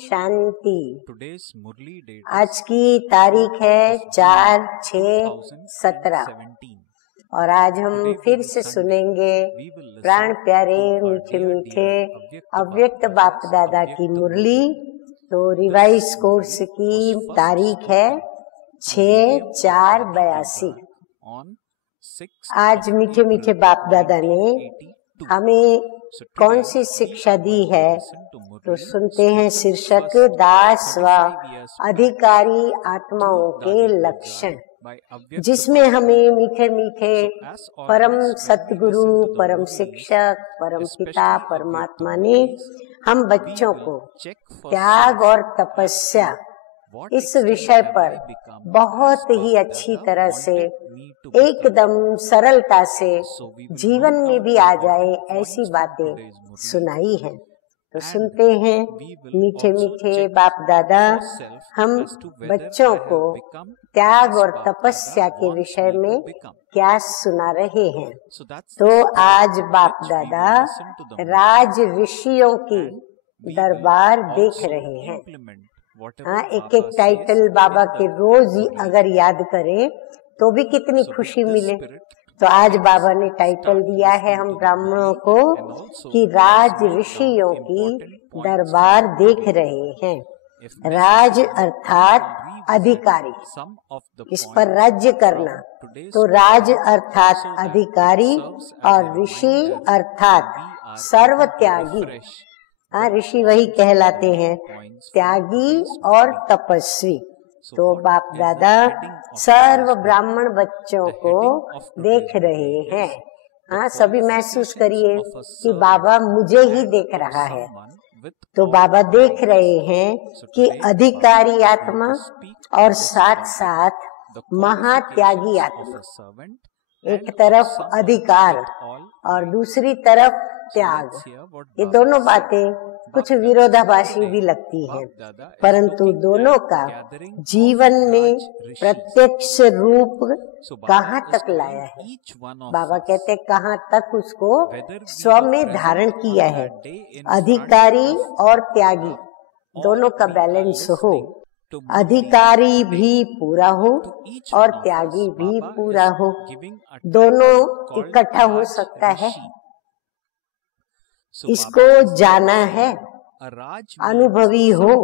शांति। आज की तारीख है 4/6/17 और आज हम फिर से सुनेंगे प्राण प्यारे मीठे मीठे अव्यक्त बाप दादा की मुरली। तो रिवाइज कोर्स की तारीख है 6/4/82। आज मीठे मीठे बाप दादा ने हमें कौन सी शिक्षा दी है, तो सुनते हैं। शीर्षक दास व अधिकारी आत्माओं के लक्षण, जिसमें हमें मीठे मीठे परम सतगुरु, परम शिक्षक, परम पिता परमात्मा ने हम बच्चों को त्याग और तपस्या इस विषय पर बहुत ही अच्छी तरह से, एकदम सरलता से जीवन में भी आ जाए ऐसी बातें सुनाई हैं। तो सुनते हैं मीठे मीठे बाप दादा हम बच्चों को त्याग और तपस्या के विषय में क्या सुना रहे हैं। तो आज बाप दादा राज ऋषियों की दरबार देख रहे हैं। हाँ, एक एक टाइटल बाबा के रोज अगर याद करें तो भी कितनी खुशी मिले। तो आज बाबा ने टाइटल दिया है हम ब्राह्मणों को कि राज ऋषियों की दरबार देख रहे हैं। राज अर्थात अधिकारी, इस पर राज्य करना। तो राज अर्थात अधिकारी और ऋषि अर्थात सर्व त्यागी। हाँ, ऋषि वही कहलाते हैं, त्यागी और तपस्वी। तो बाप दादा सर्व ब्राह्मण बच्चों को देख रहे हैं। हाँ, सभी महसूस करिए कि बाबा मुझे ही देख रहा है। तो बाबा देख रहे हैं कि अधिकारी आत्मा और साथ साथ महात्यागी आत्मा, एक तरफ अधिकार और दूसरी तरफ त्याग। ये दोनों बातें कुछ विरोधाभासी भी लगती हैं, परंतु दोनों का जीवन में प्रत्यक्ष रूप कहाँ तक लाया है। बाबा कहते हैं कहाँ तक उसको स्व में धारण किया है। अधिकारी और त्यागी दोनों का बैलेंस हो, अधिकारी भी पूरा हो और त्यागी भी पूरा हो, दोनों इकट्ठा हो सकता है। इसको जाना है, अनुभवी हो।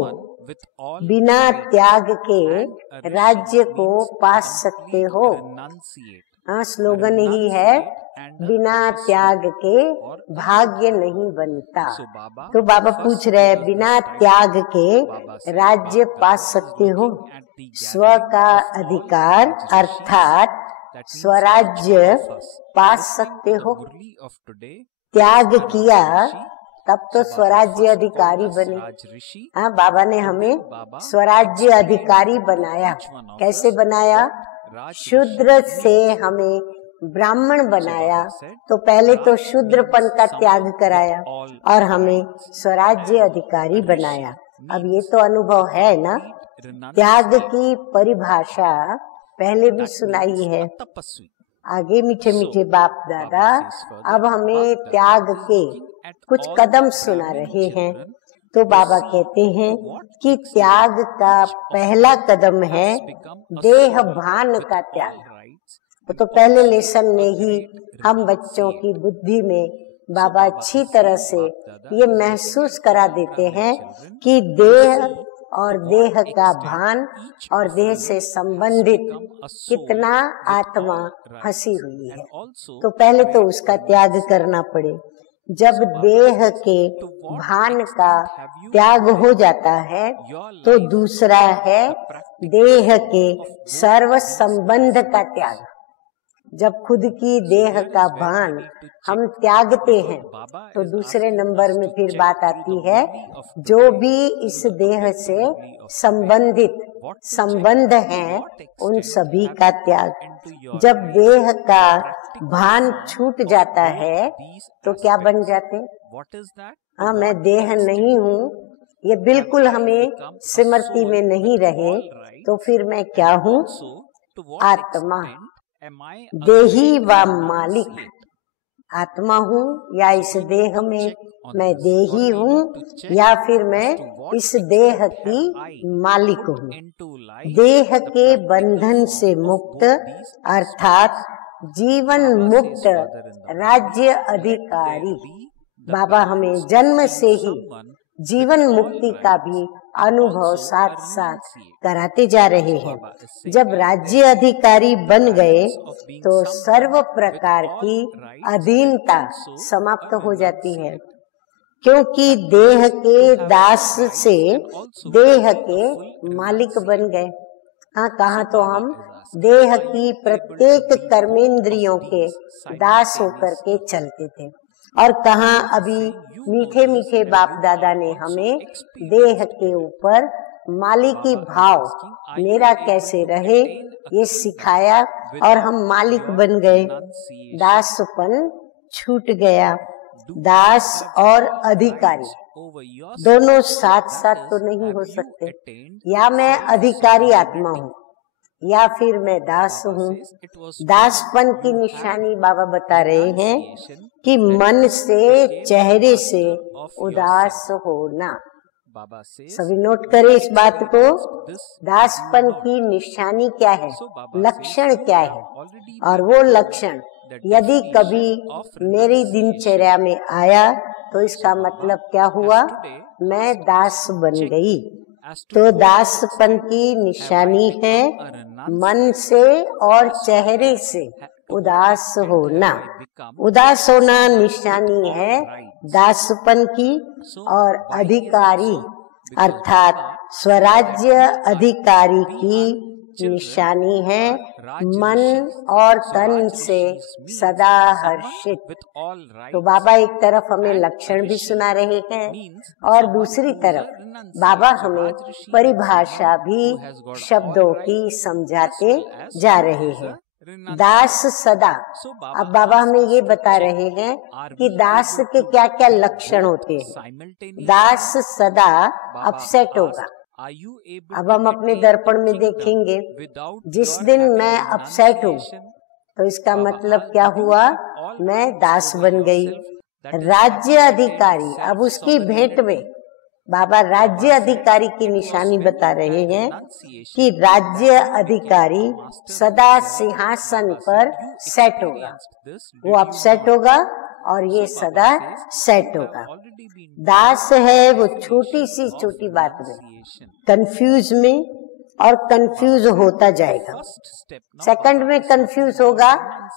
बिना त्याग के राज्य को पा सकते हो। हाँ, स्लोगन ही है, बिना त्याग के भाग्य नहीं बनता। तो बाबा पूछ रहे हैं बिना त्याग के राज्य पा सकते हो। स्व का अधिकार अर्थात स्वराज्य पा सकते हो। त्याग किया तब तो स्वराज्य अधिकारी बने। हाँ, बाबा ने हमें स्वराज्य अधिकारी बनाया। कैसे बनाया? शूद्र से हमें ब्राह्मण बनाया। तो पहले तो शूद्रपन का त्याग कराया और हमें स्वराज्य अधिकारी बनाया। अब ये तो अनुभव है ना। त्याग की परिभाषा पहले भी सुनाई है। आगे मीठे मीठे बाप दादा अब हमें त्याग के कुछ कदम सुना रहे हैं। तो बाबा कहते हैं कि त्याग का पहला कदम है देह भान का त्याग। तो पहले लेसन में ही हम बच्चों की बुद्धि में बाबा अच्छी तरह से ये महसूस करा देते हैं कि देह और देह का भान और देह से संबंधित कितना आत्मा फंसी हुई है। तो पहले तो उसका त्याग करना पड़े। जब देह के भान का त्याग हो जाता है तो दूसरा है देह के सर्व संबंध का त्याग। जब खुद की देह का भान हम त्यागते हैं तो दूसरे नंबर में फिर बात आती है जो भी इस देह से संबंधित संबंध हैं उन सभी का त्याग। जब देह का भान छूट जाता है तो क्या बन जाते? हाँ, मैं देह नहीं हूँ, ये बिल्कुल हमें स्मृति में नहीं रहे तो फिर मैं क्या हूँ? आत्मा, देही व मालिक। आत्मा हूँ या इस देह में मैं देही हूँ या फिर मैं इस देह की मालिक हूँ। देह के बंधन से मुक्त अर्थात जीवन मुक्त राज्य अधिकारी बाबा हमें जन्म से ही जीवन मुक्ति का भी अनुभव साथ साथ कराते जा रहे हैं। जब राज्य अधिकारी बन गए तो सर्व प्रकार की अधीनता समाप्त हो जाती है, क्योंकि देह के दास से देह के मालिक बन गए। हाँ, कहाँ तो हम देह की प्रत्येक कर्मेंद्रियों के दास होकर के चलते थे, और कहाँ अभी मीठे मीठे बाप दादा ने हमें देह के ऊपर मालिकी भाव मेरा कैसे रहे ये सिखाया, और हम मालिक बन गए। दासपन छूट गया। दास और अधिकारी दोनों साथ साथ तो नहीं हो सकते। या मैं अधिकारी आत्मा हूँ या फिर मैं दास हूँ। दासपन की निशानी बाबा बता रहे हैं कि मन से, चेहरे से उदास होना। सभी नोट करें इस बात को। दासपन की निशानी क्या है, लक्षण क्या है, और वो लक्षण यदि कभी मेरी दिनचर्या में आया तो इसका मतलब क्या हुआ, मैं दास बन गई। तो दासपन की निशानी है मन से और चेहरे से उदास होना। उदास होना निशानी है दासपन की, और अधिकारी अर्थात स्वराज्य अधिकारी की निशानी है मन और तन से सदा हर्षित। तो बाबा एक तरफ हमें लक्षण भी सुना रहे हैं और दूसरी तरफ बाबा हमें परिभाषा भी शब्दों की समझाते जा रहे हैं। दास सदा, अब बाबा हमें ये बता रहे हैं कि दास के क्या क्या लक्षण होते हैं। दास सदा अपसेट होगा। अब हम अपने दर्पण में देखेंगे, जिस दिन मैं अपसेट हूँ तो इसका मतलब क्या हुआ, मैं दास बन गई। राज्य अधिकारी, अब उसकी भेंट में बाबा राज्य अधिकारी की निशानी बता रहे हैं कि राज्य अधिकारी सदा सिंहासन पर सेट होगा। वो अपसेट होगा और ये सदा सेट होगा। दास है वो छोटी सी छोटी बात में कंफ्यूज में और कंफ्यूज होता जाएगा। सेकंड में कंफ्यूज होगा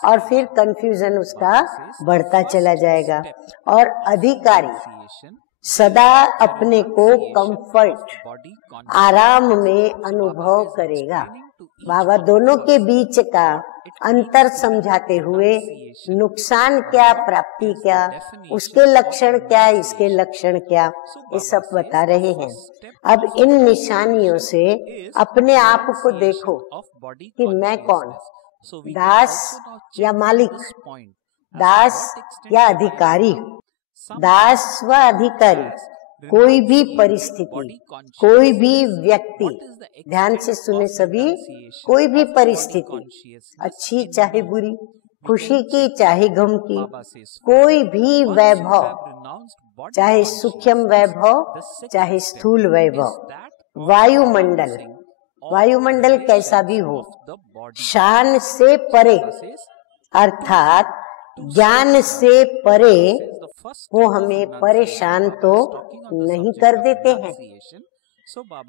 और फिर कंफ्यूजन उसका बढ़ता चला जाएगा। और अधिकारी सदा अपने को कंफर्ट, आराम में अनुभव करेगा। बाबा दोनों के बीच का अंतर समझाते हुए नुकसान क्या, प्राप्ति क्या, उसके लक्षण क्या, इसके लक्षण क्या, ये सब बता रहे हैं। अब इन निशानियों से अपने आप को देखो कि मैं कौन, दास या मालिक, दास या अधिकारी। दास व अधिकारी, कोई भी परिस्थिति, कोई भी व्यक्ति, ध्यान से सुने सभी, कोई भी परिस्थिति, अच्छी चाहे बुरी, खुशी की चाहे गम की, कोई भी वैभव, चाहे सूक्ष्म वैभव चाहे स्थूल वैभव, वायुमंडल, वायुमंडल कैसा भी हो, शान से परे अर्थात ज्ञान से परे वो हमें परेशान तो नहीं कर देते हैं।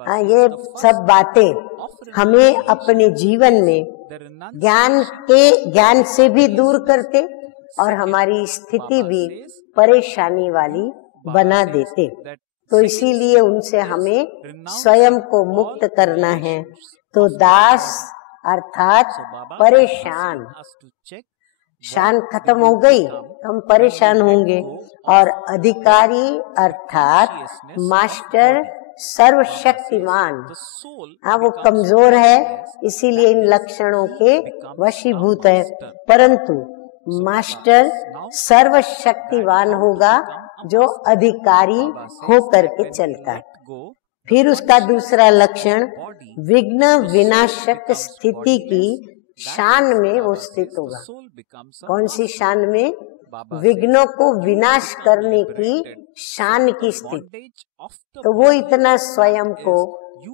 हाँ, ये सब बातें हमें अपने जीवन में ज्ञान से भी दूर करते और हमारी स्थिति भी परेशानी वाली बना देते। तो इसीलिए उनसे हमें स्वयं को मुक्त करना है। तो दास अर्थात परेशान, शान खत्म हो गई तो हम परेशान होंगे। और अधिकारी अर्थात मास्टर, सर्वशक्तिमान, हाँ वो कमजोर है इसीलिए इन लक्षणों के वशीभूत है, परंतु मास्टर सर्वशक्तिवान होगा जो अधिकारी होकर के चलता है। फिर उसका दूसरा लक्षण विघ्न विनाशक स्थिति की शान में वो स्थित होगा। कौन सी शान में? विघ्नों को विनाश करने की शान की स्थिति। तो वो इतना स्वयं को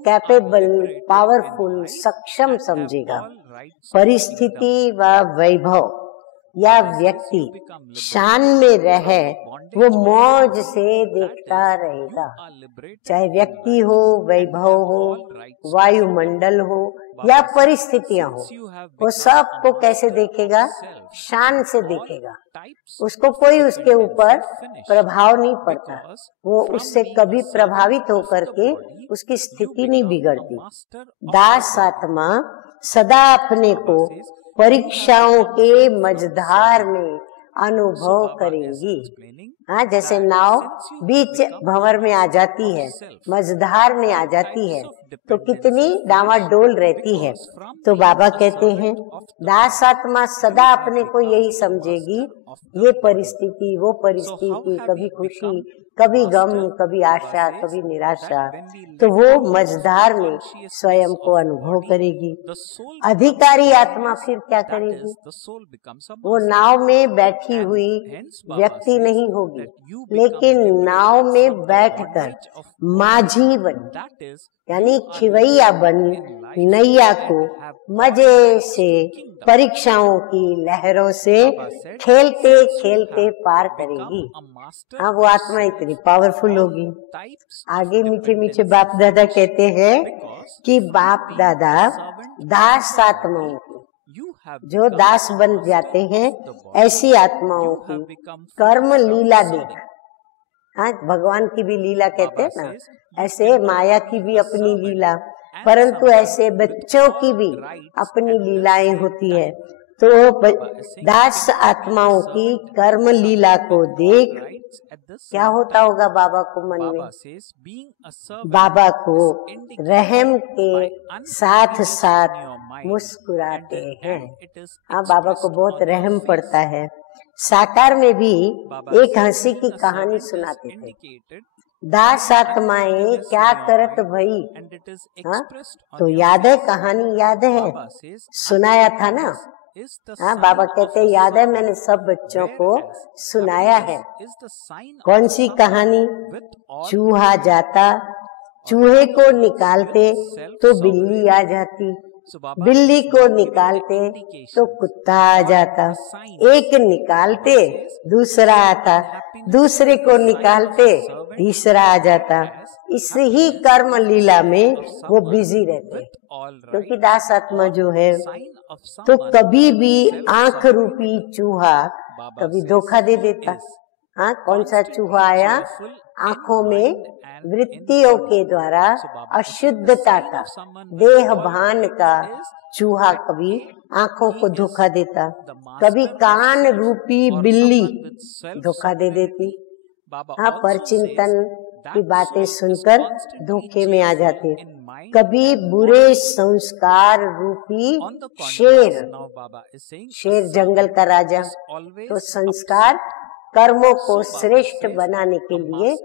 कैपेबल, पावरफुल, सक्षम समझेगा। परिस्थिति व वैभव या व्यक्ति शान में रहे, वो मौज से देखता रहेगा। चाहे व्यक्ति हो, वैभव हो, वायुमंडल हो या परिस्थितियां हो, वो सबको कैसे देखेगा? शान से देखेगा। उसको कोई उसके ऊपर प्रभाव नहीं पड़ता। वो उससे कभी प्रभावित होकर के उसकी स्थिति नहीं बिगड़ती। दास आत्मा सदा अपने को परीक्षाओं के मझधार में अनुभव करेंगी। हाँ, जैसे नाव बीच भंवर में आ जाती है, मझधार में आ जाती है, तो कितनी डावाडोल रहती है। तो बाबा कहते हैं दास आत्मा सदा अपने को यही समझेगी, ये परिस्थिति, वो परिस्थिति, कभी खुशी, कभी गम, कभी आशा, कभी निराशा, तो वो मझधार में स्वयं को अनुभव करेगी। अधिकारी आत्मा फिर क्या करेगी? वो नाव में बैठी हुई व्यक्ति नहीं होगी, लेकिन नाव में बैठकर माझी बनी, यानी खिवैया बनी नैया को मजे से परीक्षाओं की लहरों से खेलते खेलते पार करेगी। हाँ, वो आत्मा इतनी पावरफुल होगी। आगे मीठे मीठे बाप दादा कहते हैं कि बाप दादा दास आत्माओं की, जो दास बन जाते हैं, ऐसी आत्माओं की कर्म लीला देख। हाँ, भगवान की भी लीला कहते हैं ना, ऐसे माया की भी अपनी लीला, परंतु ऐसे बच्चों की भी अपनी लीलाएं होती है। तो दास आत्माओं की कर्म लीला को देख क्या होता होगा बाबा को मन में? बाबा को रहम के साथ साथ मुस्कुराते हैं। हाँ, बाबा को बहुत रहम पड़ता है। साकार में भी एक हंसी की कहानी सुनाते थे। दास आत्माएं क्या करत भई? हाँ, तो याद है, कहानी याद है, सुनाया था ना। हाँ, बाबा कहते याद है, मैंने सब बच्चों को सुनाया है। कौन सी कहानी? चूहा जाता, चूहे को निकालते तो बिल्ली आ जाती, बिल्ली को निकालते तो कुत्ता आ जाता, एक निकालते दूसरा आता, दूसरे को निकालते तीसरा आ जाता। इस ही कर्म लीला में वो बिजी रहते, क्योंकि दास आत्मा जो है तो कभी भी आंख रूपी चूहा कभी धोखा दे देता। हाँ, कौन सा चूहा आया? आंखों में वृत्तियों के द्वारा अशुद्धता का, देह भान का चूहा कभी आंखों को धोखा देता। कभी कान रूपी बिल्ली धोखा दे देती। हाँ, परचिंतन की बातें सुनकर धोखे में आ जाते। कभी बुरे संस्कार रूपी शेर, शेर जंगल का राजा, तो संस्कार कर्मों को श्रेष्ठ बनाने के लिए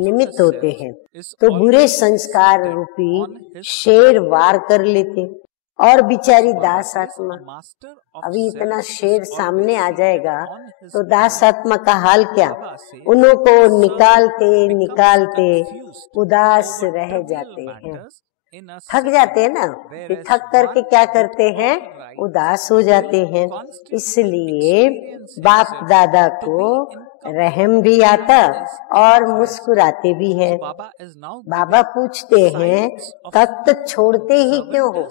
निमित्त होते हैं, तो बुरे संस्कार रूपी शेर वार कर लेते। और बिचारी दास आत्मा, अभी इतना शेर सामने आ जाएगा तो दास आत्मा का हाल क्या? उन्हों को निकालते निकालते उदास रह जाते हैं, थक जाते हैं ना, फिर थक करके क्या करते हैं? उदास हो जाते हैं। इसलिए बाप दादा को रहम भी आता और मुस्कुराते भी हैं। बाबा पूछते हैं तत्व छोड़ते ही क्यों हो?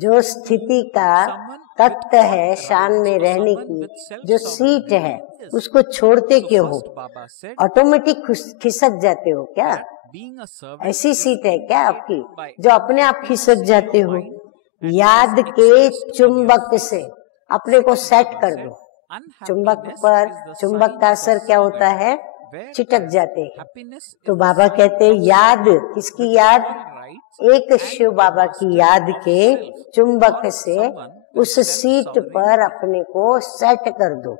जो स्थिति का तत्व है, शान में रहने की जो सीट है, उसको छोड़ते क्यों हो? ऑटोमेटिक खिसक जाते हो क्या? ऐसी सीट है क्या आपकी जो अपने आप खिसक जाते हो? याद के चुंबक से अपने को सेट कर दो। चुंबक पर चुंबक का असर क्या होता है? चिटक जाते हैं। तो बाबा कहते हैं याद, किसकी याद? एक शिव बाबा की याद के चुंबक से उस सीट पर अपने को सेट कर दो,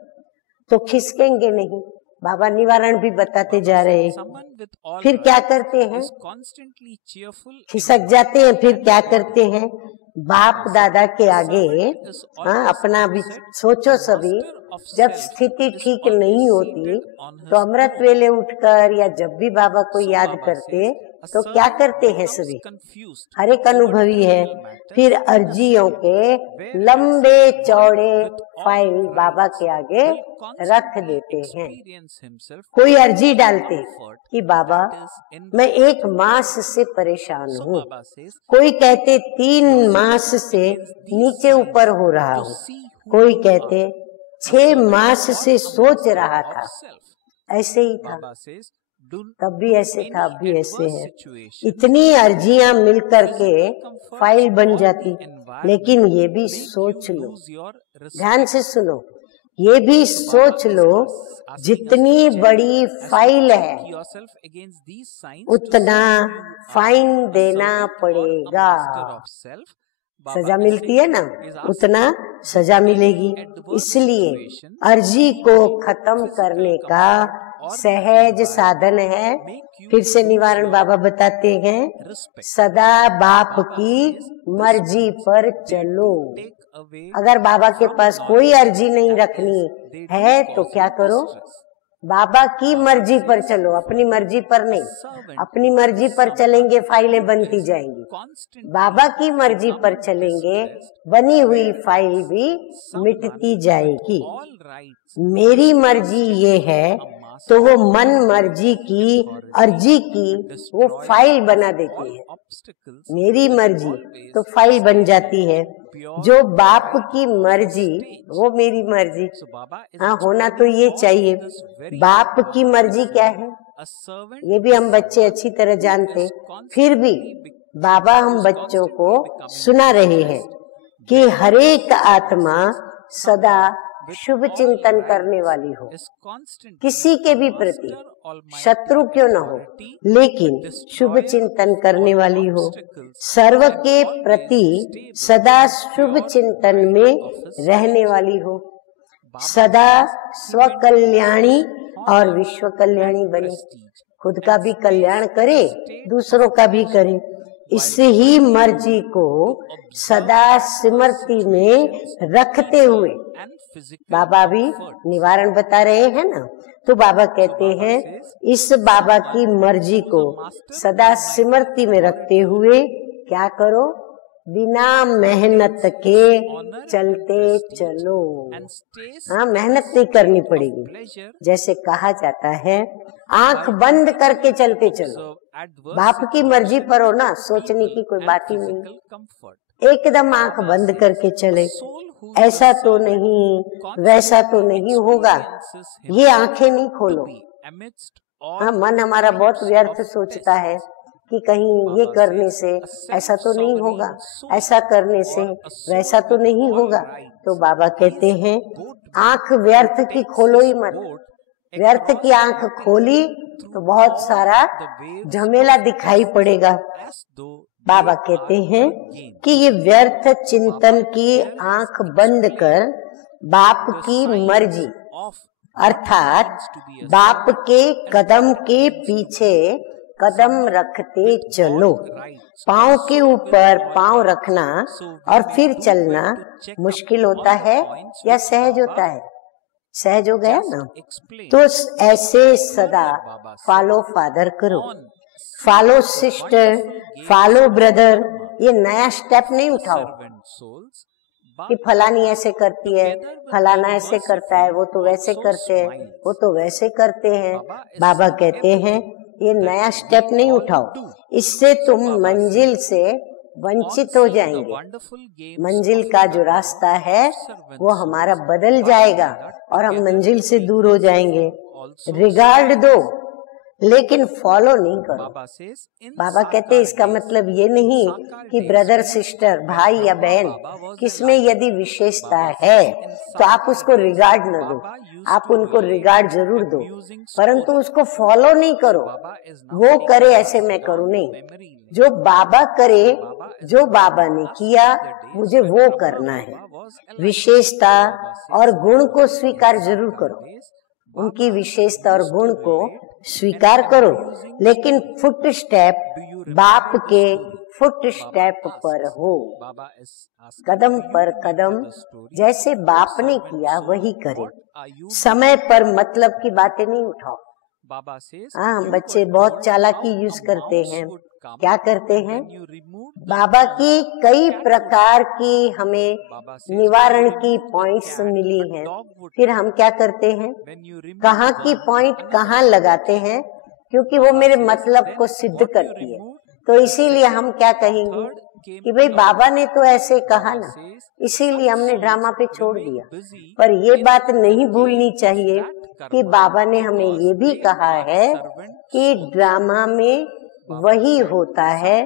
तो खिसकेंगे नहीं। बाबा निवारण भी बताते जा रहे हैं। फिर क्या करते हैं? खिसक जाते हैं, फिर क्या करते हैं? बाप दादा के आगे अपना भी सोचो सभी, जब स्थिति ठीक नहीं होती तो अमृत वेले उठकर या जब भी बाबा को याद करते तो क्या करते हैं सभी? हर एक अनुभवी है। फिर अर्जियों के लंबे चौड़े फाइल बाबा के आगे रख देते हैं। कोई अर्जी डालते कि बाबा मैं 1 मास से परेशान हूँ, कोई कहते 3 मास से नीचे ऊपर हो रहा हूँ, कोई कहते 6 मास से सोच रहा था। ऐसे ही था, तब भी ऐसे था, अब भी ऐसे है। इतनी अर्जियां मिलकर के फाइल बन जाती। लेकिन ये भी सोच लो, ध्यान से सुनो, ये भी सोच लो, जितनी बड़ी फाइल है उतना फाइन देना पड़ेगा। सजा मिलती है ना, उतना सजा मिलेगी। इसलिए अर्जी को खत्म करने का सहज साधन है। फिर से निवारण बाबा बताते हैं, सदा बाप की मर्जी पर चलो। अगर बाबा के पास कोई अर्जी नहीं रखनी है तो क्या करो? बाबा की मर्जी पर चलो, अपनी मर्जी पर नहीं। अपनी मर्जी पर चलेंगे फाइलें बनती जाएंगी, बाबा की मर्जी पर चलेंगे बनी हुई फाइल भी मिटती जाएगी। मेरी मर्जी ये है तो वो मन मर्जी की अर्जी की वो फाइल बना देती है। मेरी मर्जी तो फाइल बन जाती है। जो बाप की मर्जी वो मेरी मर्जी। हाँ, होना तो ये चाहिए। बाप की मर्जी क्या है ये भी हम बच्चे अच्छी तरह जानते। फिर भी बाबा हम बच्चों को सुना रहे हैं कि हरेक आत्मा सदा शुभ चिंतन करने वाली हो, किसी के भी प्रति शत्रु क्यों न हो, लेकिन शुभ चिंतन करने वाली हो। सर्व के प्रति सदा शुभ चिंतन में रहने वाली हो, सदा स्वकल्याणी और विश्व कल्याणी बने। खुद का भी कल्याण करे, दूसरों का भी करे। इस ही मर्जी को सदा स्मृति में रखते हुए बाबा भी निवारण बता रहे हैं ना। तो बाबा कहते हैं इस बाबा की मर्जी को सदा स्मृति में रखते हुए क्या करो? बिना मेहनत के चलते चलो। हाँ, मेहनत नहीं करनी पड़ेगी। जैसे कहा जाता है आंख बंद करके चलते चलो। बाप की मर्जी पर हो ना, सोचने की कोई बात ही नहीं। एकदम आंख बंद करके चले। ऐसा तो नहीं, वैसा तो नहीं होगा, ये आंखें नहीं खोलो। हाँ, मन हमारा बहुत व्यर्थ सोचता है कि कहीं ये करने से ऐसा तो नहीं होगा, ऐसा करने से वैसा तो नहीं होगा। तो बाबा कहते हैं आंख व्यर्थ की खोलो ही मत। व्यर्थ की आंख खोली तो बहुत सारा झमेला दिखाई पड़ेगा। बाबा कहते हैं कि ये व्यर्थ चिंतन की आंख बंद कर बाप की मर्जी अर्थात बाप के कदम के पीछे कदम रखते चलो। पाँव के ऊपर पाँव रखना और फिर चलना मुश्किल होता है या सहज होता है? सहज हो गया ना। तो ऐसे सदा फॉलो फादर करो, फॉलो सिस्टर, फॉलो ब्रदर। ये नया स्टेप नहीं उठाओ कि फलानी ऐसे करती है, फलाना ऐसे करता है, वो तो वैसे करते हैं, वो तो वैसे करते हैं। बाबा कहते हैं ये नया स्टेप नहीं उठाओ, इससे तुम मंजिल से वंचित हो जाएंगे। मंजिल का जो रास्ता है वो हमारा बदल जाएगा और हम मंजिल से दूर हो जाएंगे। रिगार्ड दो लेकिन फॉलो नहीं करो। बाबा कहते हैं इसका मतलब ये नहीं कि ब्रदर सिस्टर, भाई या बहन, किसमें यदि विशेषता है तो आप उसको रिगार्ड न दो। आप उनको रिगार्ड जरूर दो, परंतु उसको फॉलो नहीं करो। वो करे ऐसे मैं करूँ नहीं। जो बाबा करे, जो बाबा ने किया मुझे वो करना है। विशेषता और गुण को स्वीकार जरूर करो, उनकी विशेषता और गुण को स्वीकार करो, लेकिन फुट स्टेप बाप के फुट स्टेप पर हो, कदम पर कदम जैसे बाप ने किया वही करे। समय पर मतलब की बातें नहीं उठाओ। हाँ, बच्चे बहुत चालाकी यूज करते हैं। क्या करते हैं? बाबा की कई प्रकार की हमें निवारण की पॉइंट्स मिली हैं, फिर हम क्या करते हैं, कहाँ की पॉइंट कहाँ लगाते हैं, क्योंकि वो मेरे मतलब को सिद्ध करती है। तो इसीलिए हम क्या कहेंगे कि भाई बाबा ने तो ऐसे कहा ना, इसीलिए हमने ड्रामा पे छोड़ दिया। पर ये बात नहीं भूलनी चाहिए कि बाबा ने हमें ये भी कहा है कि ड्रामा में वही होता है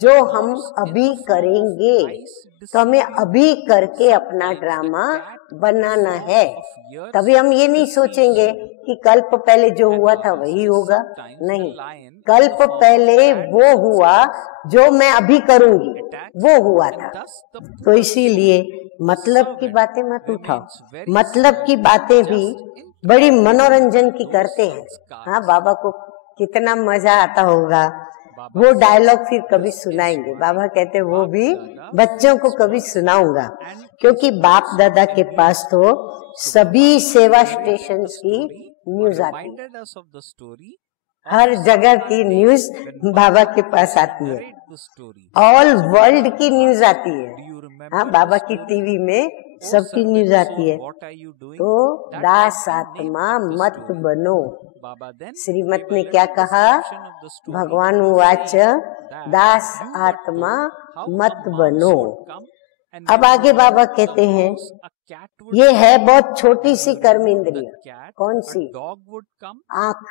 जो हम अभी करेंगे। तो हमें अभी करके अपना ड्रामा बनाना है। तभी हम ये नहीं सोचेंगे कि कल्प पहले जो हुआ था वही होगा। नहीं, कल्प पहले वो हुआ जो मैं अभी करूंगी, वो हुआ था। तो इसीलिए मतलब की बातें मत उठाओ। मतलब की बातें भी बड़ी मनोरंजन की करते हैं। हाँ, बाबा को कितना मजा आता होगा। वो डायलॉग फिर कभी सुनाएंगे। बाबा कहते वो भी बच्चों को कभी सुनाऊंगा, क्योंकि बाप दादा के पास तो सभी सेवा स्टेशन की न्यूज आती है। हर जगह की न्यूज बाबा के पास आती है। ऑल वर्ल्ड की न्यूज आती है। हाँ, बाबा की टीवी में सबकी न्यूज आती है। तो दास आत्मा मत बनो। श्रीमत ने क्या कहा? भगवान वाच दास आत्मा मत बनो। अब आगे बाबा कहते हैं ये है बहुत छोटी सी कर्म इंद्रिय। कौन सी? आँख।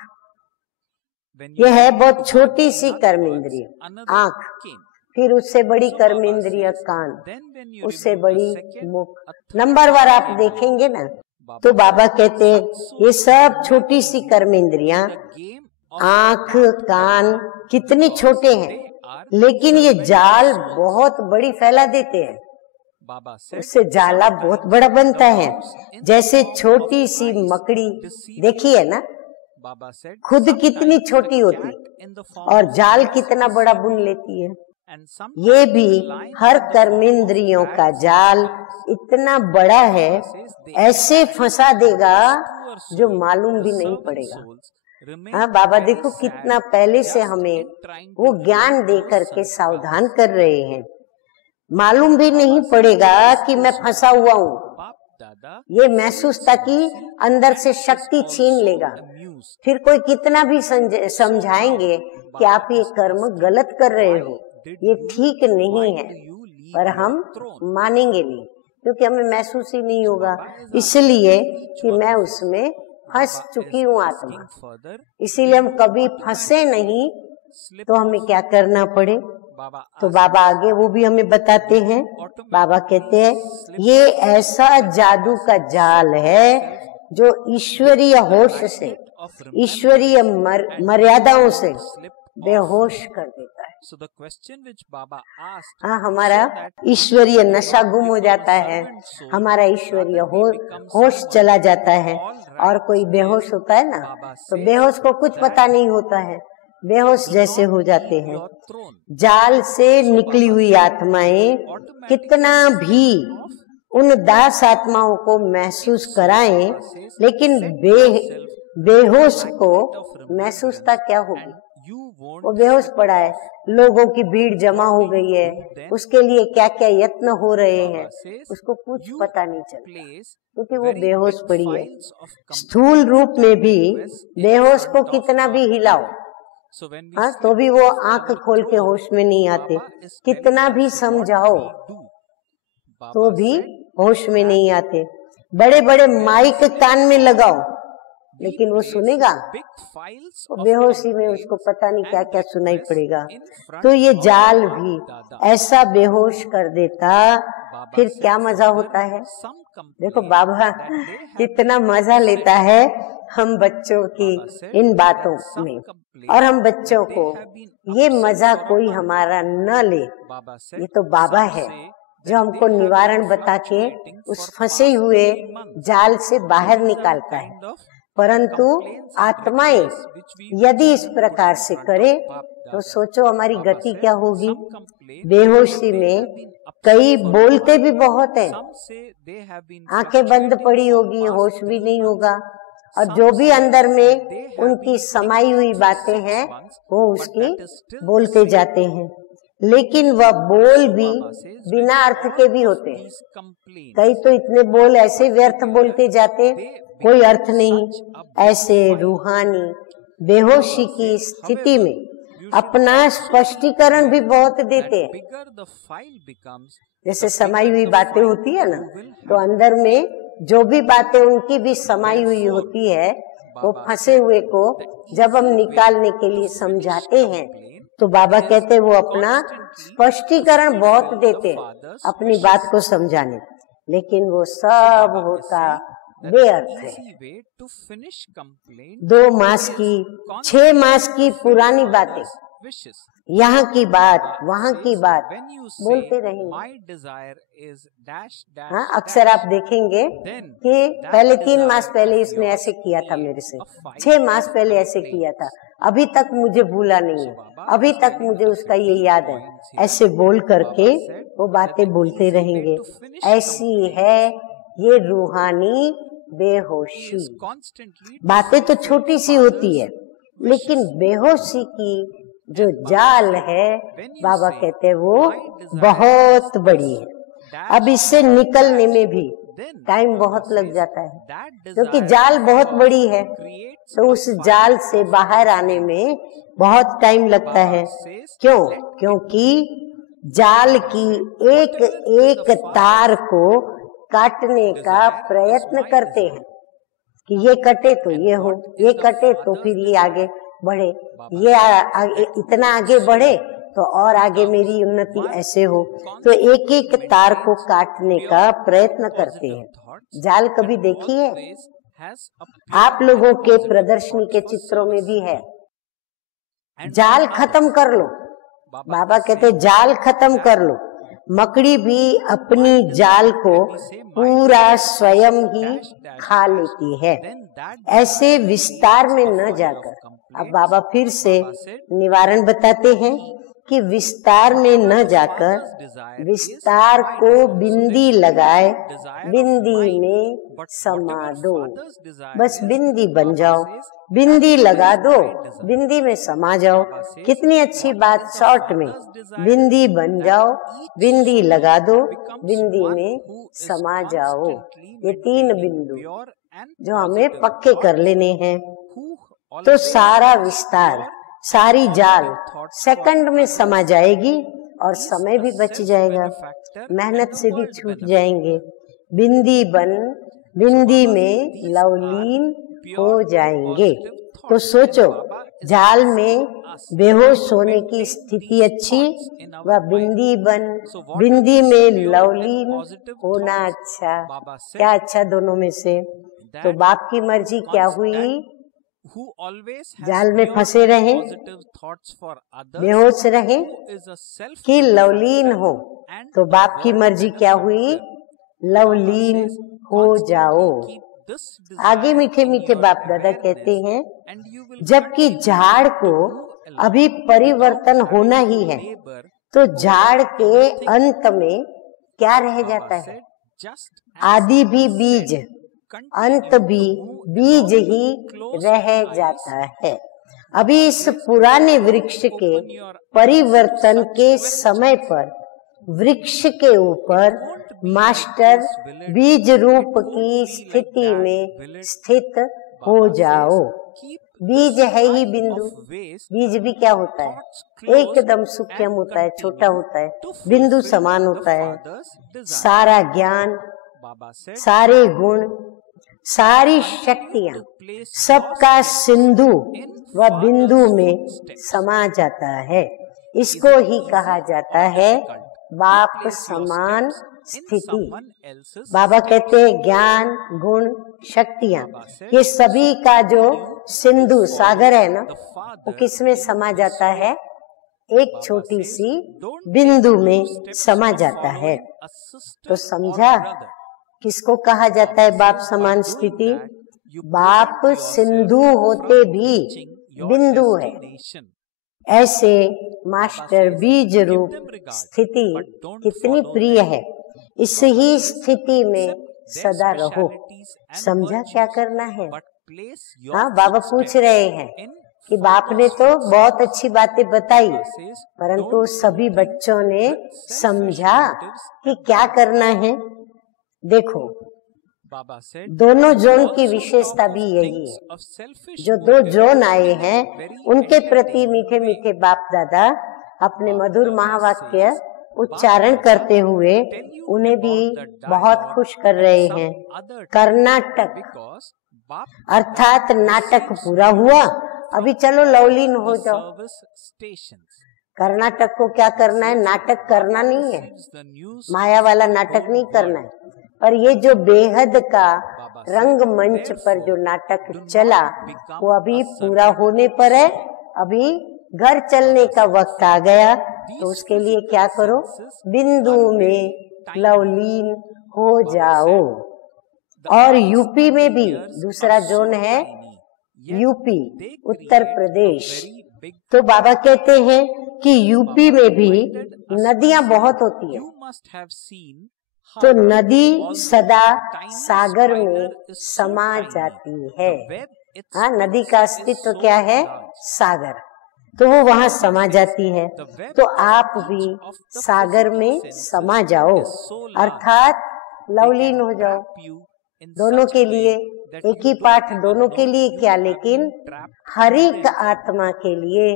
ये है बहुत छोटी सी कर्म इंद्रिय आँख। फिर उससे बड़ी कर्म इंद्रिय कान, उससे बड़ी मुख। नंबर वार आप देखेंगे ना, तो बाबा कहते हैं ये सब छोटी सी कर्म इंद्रियां, आँख कान कितने छोटे हैं, लेकिन ये जाल बहुत बड़ी फैला देते हैं। उससे जाला बहुत बड़ा बनता है। जैसे छोटी सी मकड़ी देखी है ना, खुद कितनी छोटी होती और जाल कितना बड़ा बुन लेती है। ये भी हर कर्मेंद्रियों का जाल इतना बड़ा है, ऐसे फंसा देगा जो मालूम भी नहीं पड़ेगा। हाँ, बाबा देखो कितना पहले से हमें वो ज्ञान दे करके सावधान कर रहे हैं। मालूम भी नहीं पड़ेगा कि मैं फंसा हुआ हूँ। ये महसूस था कि अंदर से शक्ति छीन लेगा। फिर कोई कितना भी समझाएंगे कि आप ये कर्म गलत कर रहे हो, ये ठीक नहीं है, पर हम मानेंगे नहीं, क्योंकि हमें महसूस ही नहीं होगा, इसलिए कि मैं उसमें फंस चुकी हूँ आत्मा। इसीलिए हम कभी फंसे नहीं तो हमें क्या करना पड़े। तो बाबा आगे वो भी हमें बताते हैं। बाबा कहते हैं ये ऐसा जादू का जाल है जो ईश्वरीय होश से, ईश्वरीय मर्यादाओं से बेहोश कर देता है। हाँ, हमारा ईश्वरीय नशा गुम हो जाता है, हमारा ईश्वरीय होश चला जाता है। और कोई बेहोश होता है ना, तो बेहोश को कुछ पता नहीं होता है, बेहोश जैसे हो जाते हैं। जाल से निकली हुई आत्माएं कितना भी उन दास आत्माओं को महसूस कराएं, लेकिन बेहोश को महसूसता क्या होगी? वो बेहोश पड़ा है, लोगों की भीड़ जमा हो गई है, उसके लिए क्या क्या यत्न हो रहे हैं, उसको कुछ पता नहीं चलता, क्योंकि वो बेहोश पड़ी है। स्थूल रूप में भी बेहोश को कितना भी हिलाओ, हाँ, तो भी वो आंख खोल के होश में नहीं आते। कितना भी समझाओ तो भी होश में नहीं आते। बड़े बड़े माइक कान में लगाओ, लेकिन वो सुनेगा? तो बेहोशी में उसको पता नहीं क्या क्या सुनाई पड़ेगा। तो ये जाल भी ऐसा बेहोश कर देता, फिर क्या मजा होता है। देखो बाबा कितना मजा लेता है हम बच्चों की इन बातों में, और हम बच्चों को ये मजा कोई हमारा न ले। ये तो बाबा है जो हमको निवारण बता के उस फंसे हुए जाल से बाहर निकालता है। परंतु आत्माएं यदि इस प्रकार से करे तो सोचो हमारी गति क्या होगी। बेहोशी में कई बोलते भी बहुत है, आंखें बंद पड़ी होगी, होश भी नहीं होगा, और जो भी अंदर में उनकी समाई हुई बातें हैं वो उसकी बोलते जाते हैं, लेकिन वह बोल भी बिना अर्थ के भी होते हैं। कई तो इतने बोल ऐसे व्यर्थ बोलते जाते, कोई अर्थ नहीं। ऐसे रूहानी बेहोशी की स्थिति में अपना स्पष्टीकरण भी बहुत देते हैं। जैसे समाई हुई बातें होती है ना, तो अंदर में जो भी बातें उनकी भी समाई हुई होती है, वो फंसे हुए को जब हम निकालने के लिए समझाते हैं तो बाबा कहते हैं वो अपना स्पष्टीकरण बहुत देते हैं अपनी बात को समझाने, लेकिन वो सब होता बेअर्थ है। 2 मास की 6 मास की पुरानी बातें, यहाँ की बात वहाँ की बात बोलते रहेंगे। हाँ, अक्सर आप देखेंगे कि पहले 3 मास पहले इसने ऐसे किया था मेरे से, 6 मास पहले ऐसे किया था, अभी तक मुझे भूला नहीं है, अभी तक मुझे उसका ये याद है। ऐसे बोल करके वो बातें बोलते रहेंगे। ऐसी है ये रूहानी बेहोशी। बातें तो छोटी सी होती है, लेकिन बेहोशी की जो जाल है बाबा कहते हैं वो बहुत बड़ी है। अब इससे निकलने में भी टाइम बहुत लग जाता है, क्योंकि जाल बहुत बड़ी है, तो उस जाल से बाहर आने में बहुत टाइम लगता है। क्यों? क्योंकि जाल की एक एक तार को काटने का प्रयत्न करते हैं कि ये कटे तो ये हो, ये कटे तो फिर ये आगे बढ़े, ये इतना आगे बढ़े तो और आगे मेरी उन्नति ऐसे हो। तो एक एक तार को काटने का प्रयत्न करते हैं। जाल कभी देखी है? आप लोगों के प्रदर्शनी के चित्रों में भी है। जाल खत्म कर लो, बाबा कहते जाल खत्म कर लो। मकड़ी भी अपनी जाल को पूरा स्वयं ही खा लेती है। ऐसे विस्तार में न जाकर, अब बाबा फिर से निवारण बताते हैं कि विस्तार में न जाकर विस्तार को बिंदी लगाए, बिंदी में समा दो। बस बिंदी बन जाओ, बिंदी लगा दो, बिंदी में समा जाओ। कितनी अच्छी बात, शॉर्ट में बिंदी बन जाओ, बिंदी लगा दो, बिंदी में समा जाओ। ये 3 बिंदु जो हमें पक्के कर लेने हैं, तो सारा विस्तार, सारी जाल सेकंड में समा जाएगी और समय भी बच जाएगा, मेहनत से भी छूट जाएंगे। बिंदी बन बिंदी में लवलीन हो जाएंगे। तो सोचो, जाल में बेहोश होने की स्थिति अच्छी, व बिंदी बन बिंदी में लवलीन होना अच्छा। क्या अच्छा दोनों में से? तो बाप की मर्जी क्या हुई? जाल में फंसे रहे, बेहोश रहे कि लवलीन हो। तो बाप की मर्जी क्या हुई? लवलीन हो जाओ। आगे मीठे मीठे बाप दादा कहते हैं, जबकि झाड़ को अभी परिवर्तन होना ही है, तो झाड़ के अंत में क्या रह जाता है? आदि भी बीज, अंत भी बीज ही रह जाता है। अभी इस पुराने वृक्ष के परिवर्तन के समय पर वृक्ष के ऊपर मास्टर बीज रूप की स्थिति में स्थित हो जाओ। बीज है ही बिंदु। बीज भी क्या होता है? एकदम सूक्ष्म होता है, छोटा होता है, बिंदु समान होता है। सारा ज्ञान, सारे गुण, सारी शक्तियां, सबका सिंधु व बिंदु में समा जाता है। इसको ही कहा जाता है बाप समान स्थिति। बाबा कहते हैं ज्ञान, गुण, शक्तियां, ये सभी का जो सिंधु सागर है ना, वो किस में समा जाता है? एक छोटी सी बिंदु में समा जाता है। तो समझा किसको कहा जाता है बाप समान स्थिति? बाप सिंधु होते भी बिंदु है। ऐसे मास्टर बीज रूप स्थिति कितनी प्रिय है। इस ही स्थिति में सदा रहो। समझा क्या करना है? हाँ, बाबा पूछ रहे हैं कि बाप ने तो बहुत अच्छी बातें बताई, परंतु सभी बच्चों ने समझा कि क्या करना है। देखो, दोनों जोन की विशेषता भी यही है। जो दो जोन आए हैं उनके प्रति मीठे मीठे बाप दादा अपने मधुर महावाक्य उच्चारण करते हुए उन्हें भी बहुत खुश कर रहे हैं। कर्नाटक अर्थात नाटक पूरा हुआ, अभी चलो लवलीन हो जाओ। कर्नाटक को क्या करना है? नाटक करना नहीं है, माया वाला नाटक नहीं करना है। पर ये जो बेहद का रंग मंच पर जो नाटक चला वो अभी पूरा होने पर है। अभी घर चलने का वक्त आ गया, तो उसके लिए क्या करो? बिंदु में लवलीन हो जाओ। और यूपी में भी दूसरा जोन है, यूपी उत्तर प्रदेश। तो बाबा कहते हैं कि यूपी में भी नदियां बहुत होती है, तो नदी सदा सागर में समा जाती है। हाँ, नदी का अस्तित्व क्या है? सागर, तो वो वहाँ समा जाती है। तो आप भी सागर में समा जाओ, अर्थात लवलीन हो जाओ। दोनों के लिए एक ही पाठ, दोनों के लिए क्या, लेकिन हर एक आत्मा के लिए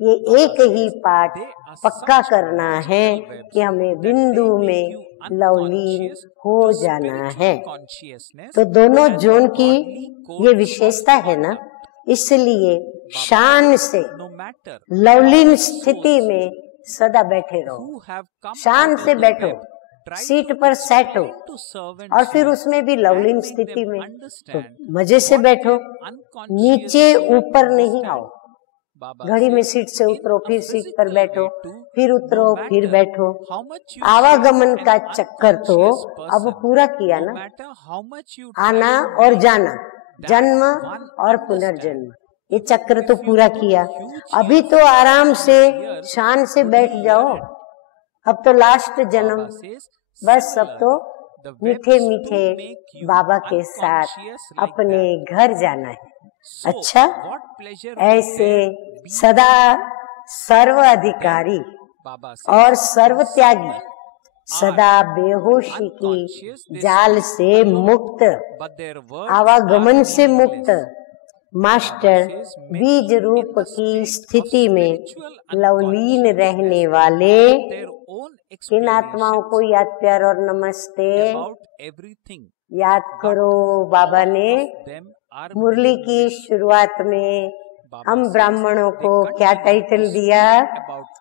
ये एक ही पाठ पक्का करना है कि हमें बिंदु में लवलीन हो जाना है। तो दोनों जोन की ये विशेषता है ना, इसलिए शान से लवलीन स्थिति में सदा बैठे रहो। शान से बैठो, सीट पर सेट हो, और फिर उसमें भी लवलीन स्थिति में तो मजे से बैठो। नीचे ऊपर नहीं आओ। घड़ी में सीट से उतरो, फिर सीट पर बैठो, फिर उतरो, फिर बैठो। आवागमन का चक्कर तो अब पूरा किया ना, आना और जाना, जन्म और पुनर्जन्म, ये चक्र तो पूरा किया। अभी तो आराम से शान से बैठ जाओ। अब तो लास्ट जन्म, बस अब तो मीठे मीठे बाबा के साथ अपने घर जाना है। अच्छा, ऐसे सदा सर्व अधिकारी और सर्व त्यागी, सदा बेहोशी की जाल से मुक्त, आवागमन से मुक्त मास्टर बीज रूप की स्थिति में लवलीन रहने वाले किन आत्माओं को याद प्यार और नमस्ते याद करो। बाबा ने मुरली की शुरुआत में हम ब्राह्मणों को क्या टाइटल दिया?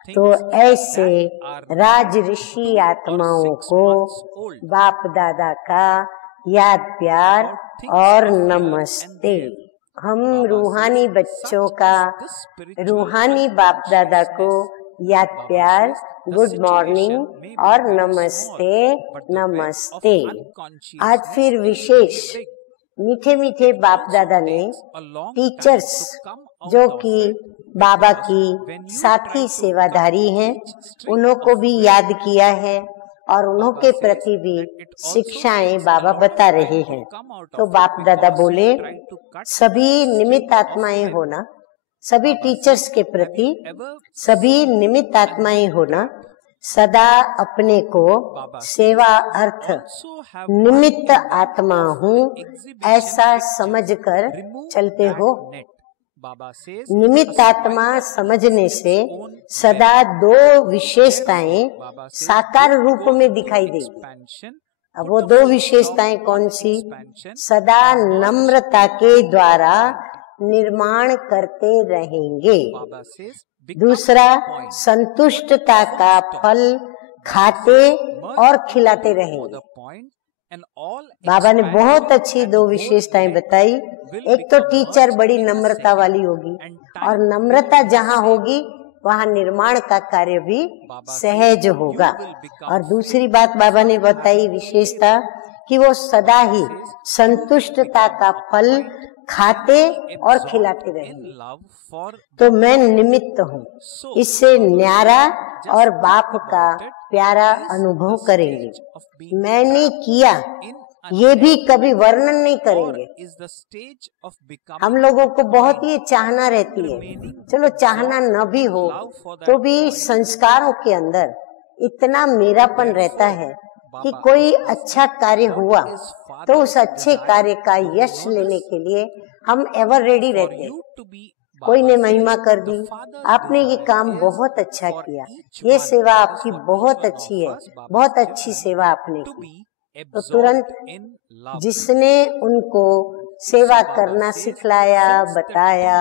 तो ऐसे राज ऋषि आत्माओं को बाप दादा का याद प्यार और नमस्ते। हम रूहानी बच्चों का रूहानी बाप दादा को याद प्यार, गुड मॉर्निंग और नमस्ते नमस्ते। आज फिर विशेष मीठे मीठे बाप दादा ने टीचर्स जो कि बाबा की साथी सेवाधारी हैं, उन्हों को भी याद किया है और उन्हों के प्रति भी शिक्षाएं बाबा बता रहे हैं। तो बाप दादा बोले, सभी निमित्त आत्माएं होना, सभी टीचर्स के प्रति सभी निमित्त आत्माएं होना, सदा अपने को सेवा अर्थ निमित्त आत्मा हूँ ऐसा समझकर चलते हो। निमित्त आत्मा समझने से सदा दो विशेषताएं साकार रूप में दिखाई देगी। अब वो दो विशेषताएं कौन सी? सदा नम्रता के द्वारा निर्माण करते रहेंगे। दूसरा, संतुष्टता का फल खाते और खिलाते रहेंगे। बाबा ने बहुत अच्छी दो विशेषताएं बताई। एक तो टीचर बड़ी नम्रता वाली होगी, और नम्रता जहाँ होगी वहाँ निर्माण का कार्य भी सहज होगा। और दूसरी बात बाबा ने बताई विशेषता कि वो सदा ही संतुष्टता का फल खाते और खिलाते रहेंगे। तो मैं निमित्त हूँ, इससे न्यारा और बाप का प्यारा अनुभव करेंगे। मैंने किया ये भी कभी वर्णन नहीं करेंगे। हम लोगों को बहुत ही चाहना रहती है, चलो चाहना न भी हो तो भी संस्कारों के अंदर इतना मेरापन रहता है कि कोई अच्छा कार्य हुआ तो उस अच्छे कार्य का यश लेने के लिए हम एवर रेडी रहते हैं। कोई ने महिमा कर दी, आपने ये काम बहुत अच्छा किया, ये सेवा आपकी बहुत अच्छी है, बहुत अच्छी सेवा आपने की, तो तुरंत जिसने उनको सेवा करना सिखलाया, बताया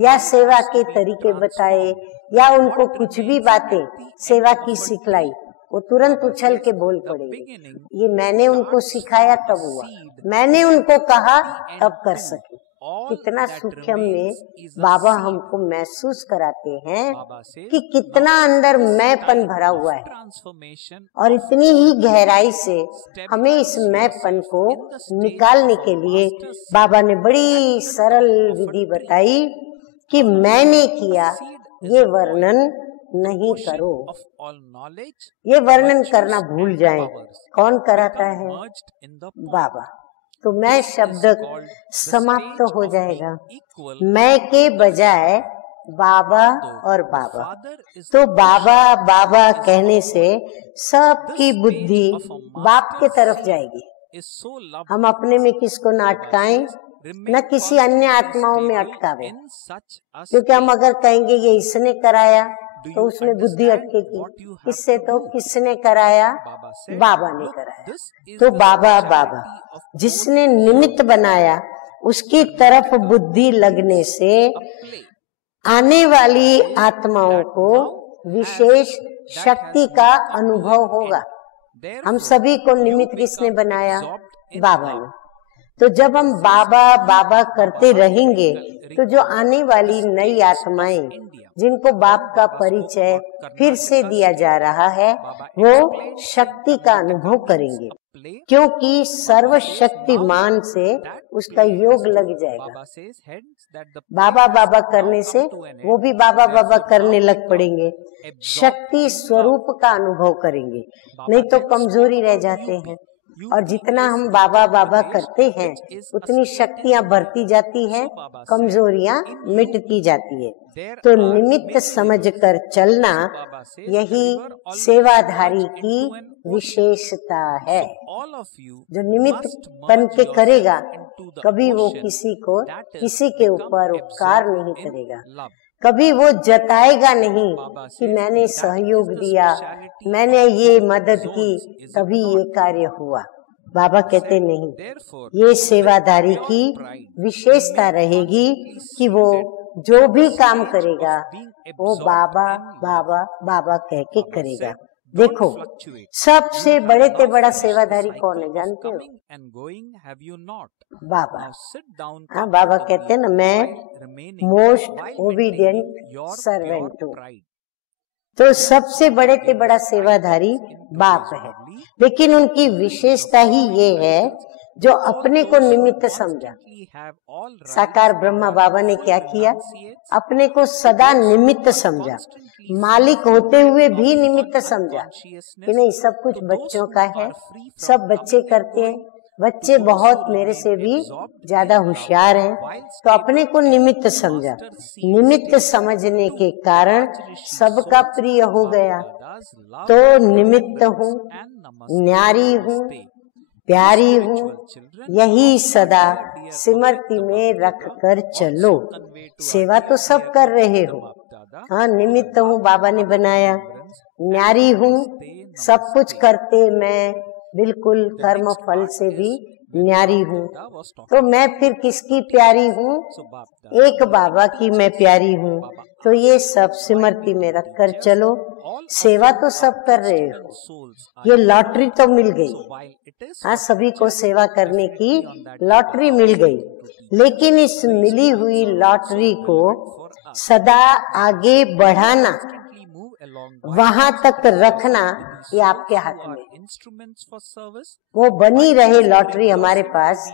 या सेवा के तरीके बताए या उनको कुछ भी बातें सेवा की सिखलाई, वो तुरंत उछल के बोल पड़ेंगे, ये मैंने उनको सिखाया तब हुआ, मैंने उनको कहा तब कर सके। कितना सूक्ष्म में बाबा हमको महसूस कराते हैं कि कितना अंदर मैंपन भरा हुआ है और इतनी ही गहराई से हमें इस मैंपन को निकालने के लिए बाबा ने बड़ी सरल विधि बताई कि मैंने किया ये वर्णन नहीं करो। ये वर्णन करना भूल जाएं। कौन कराता है? बाबा। तो मैं शब्द समाप्त हो जाएगा, मैं के बजाय बाबा और बाबा। तो बाबा बाबा कहने से सबकी बुद्धि बाप के तरफ जाएगी। हम अपने में किसको न अटकाएं, न किसी अन्य आत्माओं में अटकावे, क्योंकि हम अगर कहेंगे ये इसने कराया तो उसमें बुद्धि अटकेगी। किससे? तो किसने कराया? बाबा ने कराया। तो बाबा बाबा जिसने निमित्त बनाया उसकी तरफ बुद्धि लगने से आने वाली आत्माओं को विशेष शक्ति का अनुभव होगा। हम सभी को निमित्त किसने बनाया? बाबा ने। तो जब हम बाबा बाबा करते रहेंगे तो जो आने वाली नई आत्माएं जिनको बाप का परिचय फिर से दिया जा रहा है वो शक्ति का अनुभव करेंगे, क्योंकि सर्वशक्तिमान से उसका योग लग जाएगा। बाबा बाबा करने से वो भी बाबा बाबा करने लग पड़ेंगे, शक्ति स्वरूप का अनुभव करेंगे, नहीं तो कमजोरी रह जाते हैं। और जितना हम बाबा बाबा करते हैं उतनी शक्तियां बढ़ती जाती हैं, कमजोरियां मिटती जाती है। तो निमित्त समझकर चलना यही सेवाधारी की विशेषता है। जो निमित्त बन के करेगा कभी वो किसी के ऊपर उपकार नहीं करेगा, कभी वो जताएगा नहीं कि मैंने सहयोग दिया, मैंने ये मदद की तभी ये कार्य हुआ। बाबा कहते नहीं, ये सेवादारी की विशेषता रहेगी कि वो जो भी काम करेगा वो बाबा बाबा बाबा कह के करेगा। देखो सबसे बड़े से बड़ा सेवाधारी कौन है जानते हो? बाबा। हाँ, बाबा कहते हैं ना, मैं मोस्ट ओबीडियंट सर्वेंट हूँ। तो सबसे बड़े से बड़ा सेवाधारी बाप है, लेकिन उनकी विशेषता ही ये है जो अपने को निमित्त समझा। साकार ब्रह्मा बाबा ने क्या किया? अपने को सदा निमित्त समझा, मालिक होते हुए भी निमित्त समझा कि नहीं सब कुछ बच्चों का है, सब बच्चे करते हैं, बच्चे बहुत मेरे से भी ज्यादा होशियार हैं, तो अपने को निमित्त समझा। निमित्त समझने के कारण सबका प्रिय हो गया। तो निमित्त हूँ, न्यारी हूँ, प्यारी हूँ, यही सदा स्मृति में रख कर चलो। सेवा तो सब कर रहे हो। हाँ, निमित्त हूँ, बाबा ने बनाया। न्यारी हूँ, सब कुछ करते मैं बिल्कुल कर्म फल से भी न्यारी हूँ। तो मैं फिर किसकी प्यारी हूँ? एक बाबा की मैं प्यारी हूँ। तो ये सब स्मृति में रख कर चलो। सेवा तो सब कर रहे हो, ये लॉटरी तो मिल गई। हाँ, सभी को सेवा करने की लॉटरी मिल गई, लेकिन इस मिली हुई लॉटरी को सदा आगे बढ़ाना वहां तक रखना ये आपके हाथ में। वो बनी रहे लॉटरी हमारे पास,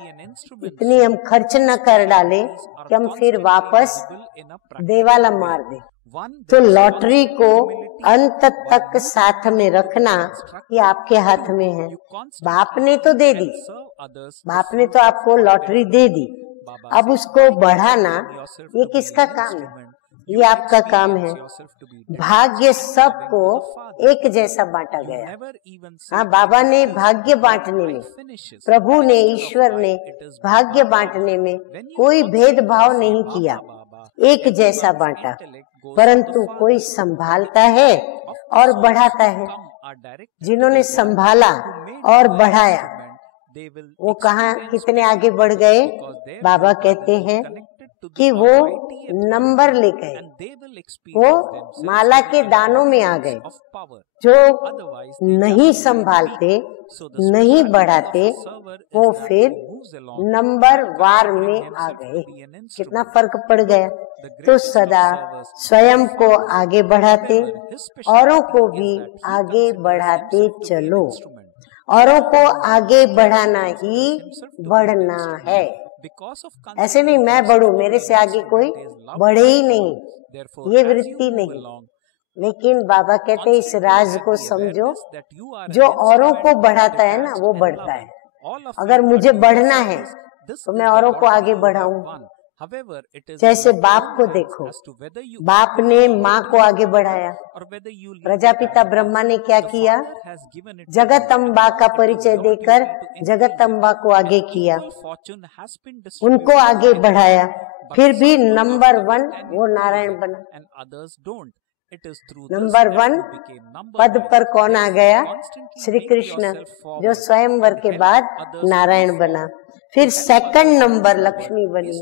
इतनी हम खर्च न कर डाले कि हम फिर वापस देवाला मार दे। तो लॉटरी को अंत तक साथ में रखना ये आपके हाथ में है। बाप ने तो दे दी, बाप ने तो आपको लॉटरी दे दी, अब उसको बढ़ाना ये किसका काम है? ये आपका काम है। भाग्य सबको एक जैसा बांटा गया। हाँ, बाबा ने भाग्य बांटने में, प्रभु ने, ईश्वर ने भाग्य बांटने में कोई भेदभाव नहीं किया, एक जैसा बांटा। परंतु कोई संभालता है और बढ़ाता है। जिन्होंने संभाला और बढ़ाया वो कहाँ कितने आगे बढ़ गए? बाबा कहते हैं कि वो नंबर ले गए, वो माला के दानों में आ गए। जो नहीं संभालते, नहीं बढ़ाते, वो फिर नंबर वार में आ गए। कितना फर्क पड़ गया। तो सदा स्वयं को आगे बढ़ाते, औरों को भी आगे बढ़ाते चलो। औरों को आगे बढ़ाना ही बढ़ना है। ऐसे नहीं मैं बढ़ूं, मेरे से आगे कोई बढ़े ही नहीं, ये वृत्ति नहीं। लेकिन बाबा कहते हैं इस राज को समझो, जो औरों को बढ़ाता है ना वो बढ़ता है। अगर मुझे बढ़ना है तो मैं औरों को आगे बढ़ाऊं। जैसे बाप को देखो, बाप ने माँ को आगे बढ़ाया। प्रजापिता ब्रह्मा ने क्या किया? जगत अम्बा का परिचय देकर जगत अम्बा को आगे किया, उनको आगे बढ़ाया। फिर भी नंबर 1 वो नारायण बना। नंबर 1 पद पर कौन आ गया? श्री कृष्ण, जो स्वयंवर के बाद नारायण बना। फिर सेकंड नंबर लक्ष्मी बनी।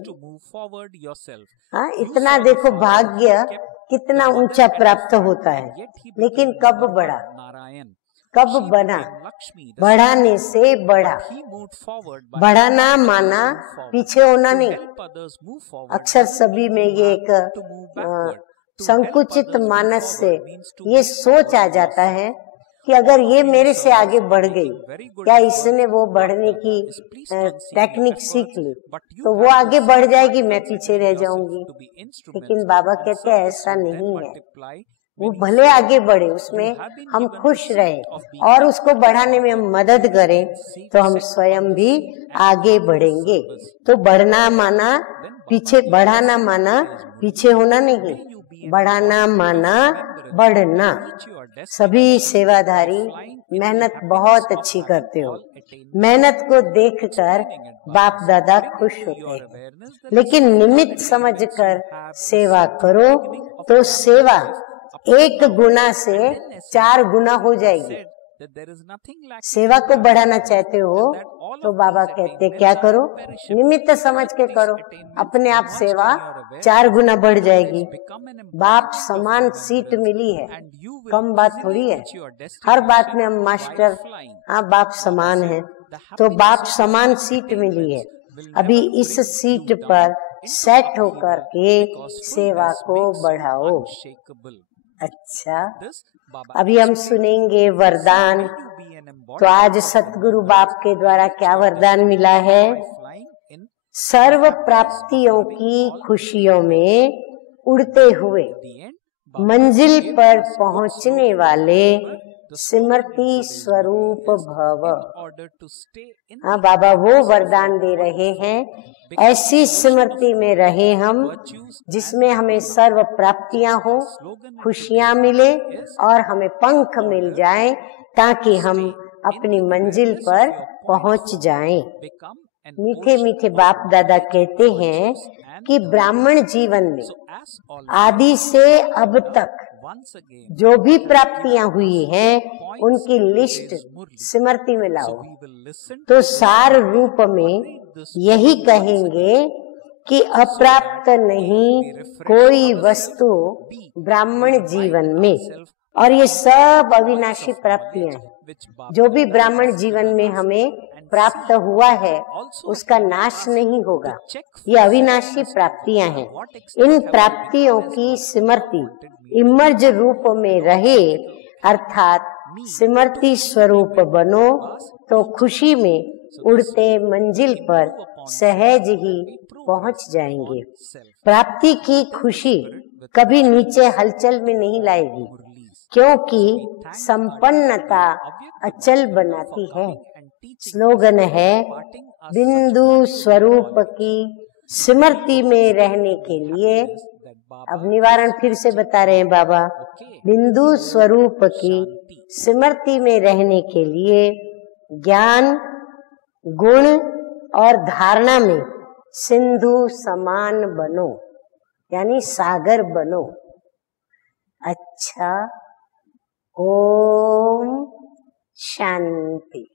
हाँ, इतना देखो भाग्य कितना ऊंचा प्राप्त होता है। लेकिन कब बढ़ा, कब बना? बढ़ाने से बढ़ा। बढ़ाना माना पीछे होना नहीं। अक्सर सभी में ये एक संकुचित मानस से ये सोच आ जाता है कि अगर ये मेरे से आगे बढ़ गई, क्या इसने वो बढ़ने की टेक्निक सीख ली तो वो आगे बढ़ जाएगी, मैं पीछे रह जाऊंगी। लेकिन बाबा कहते हैं ऐसा नहीं है। वो भले आगे बढ़े, उसमें हम खुश रहे और उसको बढ़ाने में हम मदद करें तो हम स्वयं भी आगे बढ़ेंगे। तो बढ़ना माना पीछे, बढ़ाना माना पीछे होना नहीं, बढ़ाना माना बढ़ना। सभी सेवाधारी मेहनत बहुत अच्छी करते हो, मेहनत को देखकर बाप दादा खुश होते हैं। लेकिन निमित्त समझकर सेवा करो तो सेवा 1 गुना से 4 गुना हो जाएगी। सेवा को बढ़ाना चाहते हो तो बाबा कहते क्या करो? निमित्त समझ के करो, अपने आप सेवा 4 गुना बढ़ जाएगी। बाप समान सीट मिली है, कम बात थोड़ी है। हर बात में हम मास्टर, हाँ बाप समान है, तो बाप समान सीट मिली है। अभी इस सीट पर सेट होकर के सेवा को बढ़ाओ। अच्छा, अभी हम सुनेंगे वरदान। तो आज सतगुरु बाप के द्वारा क्या वरदान मिला है? सर्व प्राप्तियों की खुशियों में उड़ते हुए मंजिल पर पहुंचने वाले स्मृति स्वरूप भव। हाँ, बाबा वो वरदान दे रहे हैं, ऐसी स्मृति में रहे हम जिसमें हमें सर्व प्राप्तियां हो, खुशियां मिले और हमें पंख मिल जाएं ताकि हम अपनी मंजिल पर पहुंच जाएं। मीठे मीठे बाप दादा कहते हैं कि ब्राह्मण जीवन में आदि से अब तक जो भी प्राप्तियां हुई हैं उनकी लिस्ट स्मृति में लाओ। तो सार रूप में यही कहेंगे कि अप्राप्त नहीं कोई वस्तु ब्राह्मण जीवन में, और ये सब अविनाशी प्राप्तियां हैं। जो भी ब्राह्मण जीवन में हमें प्राप्त हुआ है उसका नाश नहीं होगा। ये अविनाशी प्राप्तियां हैं। इन प्राप्तियों की स्मृति इमर्ज रूप में रहे, अर्थात स्मृति स्वरूप बनो, तो खुशी में उड़ते मंजिल पर सहज ही पहुंच जाएंगे। प्राप्ति की खुशी कभी नीचे हलचल में नहीं लाएगी, क्योंकि संपन्नता अचल बनाती है। स्लोगन है, बिंदु स्वरूप की स्मृति में रहने के लिए, अब निवारण फिर से बता रहे हैं बाबा, बिंदु स्वरूप की स्मृति में रहने के लिए ज्ञान, गुण और धारणा में सिंधु समान बनो, यानी सागर बनो। अच्छा, ओम शांति।